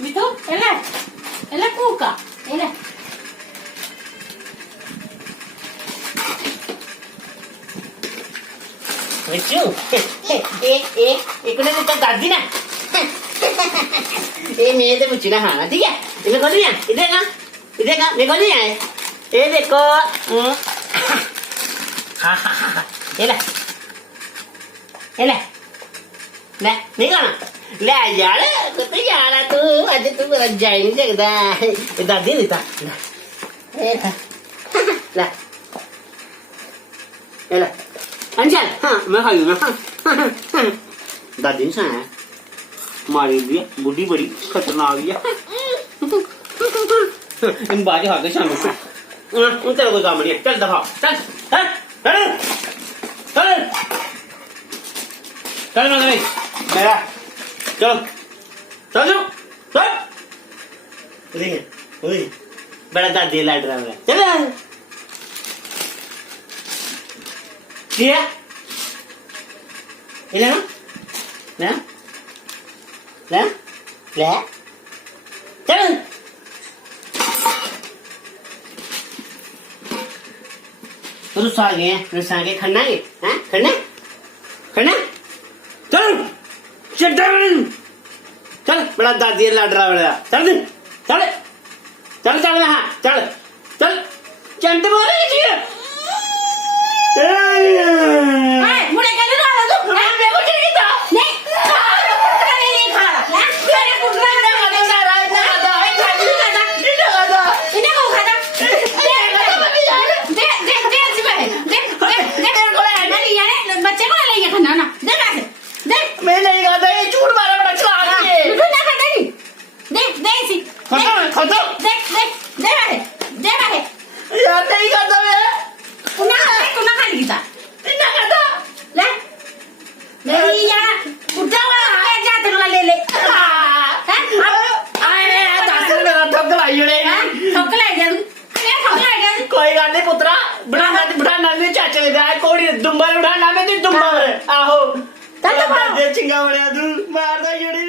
Mitu, ele kuka, ele. मिठू इकडे तर दादी ना ये मेरे तो मुझे ना हाँ ठीक है इधर खोल दिया इधर का मैं खोल दिया है ये देखो हाँ हाँ हाँ ये ले ले नहीं खाना ले यार कुत्ते यार तू आज तू मेरा जाए नहीं सकता ये दादी नहीं था ये ले ले अंजल हाँ मैं खाई ना दादी ने सुनाया मारी हुई है बुढ़ी बड़ी खतरनाक है इन बाजी हाथ शाम को तेरा कोई काम नहीं है चल दफा चल चल चल चल मैं नहीं मेरा चल चल चल चल बड़ा दादी लड़ रहा है चल क्या ये ना ना ले ले चल रुसा गए खन्ना है हैं खन्ना खन्ना चल चल चल बड़ा दादी लड़ रहा बड़ा चल चल चल चल हाँ चल चल चंट मारे मुझे कहने दो तू मैं को चाहिए था नहीं नहीं खा रहा मेरे को ना इन्हें को खाता दे बच्चे को ले खाना ना दे दे मैं नहीं खाता ये झूठ मारा बड़ा चला के तू ना खाता नहीं दे दे सी खाता दे यार नहीं खाता मैं कुना खा लीता इतना खाता ले मेरी यार कुत्ता वाला है जाते वाला ले ले हैं आए दास ने ठोकलाई जोड़े ठोकलाई जा कोई गल नहीं पुत्रा बढ़ाना नहीं चाचे दे कोड़ी दुम्बा बढ़ाना मैं दुम्बा आहो तब चिंगा बड़े तू मार दो जोड़ी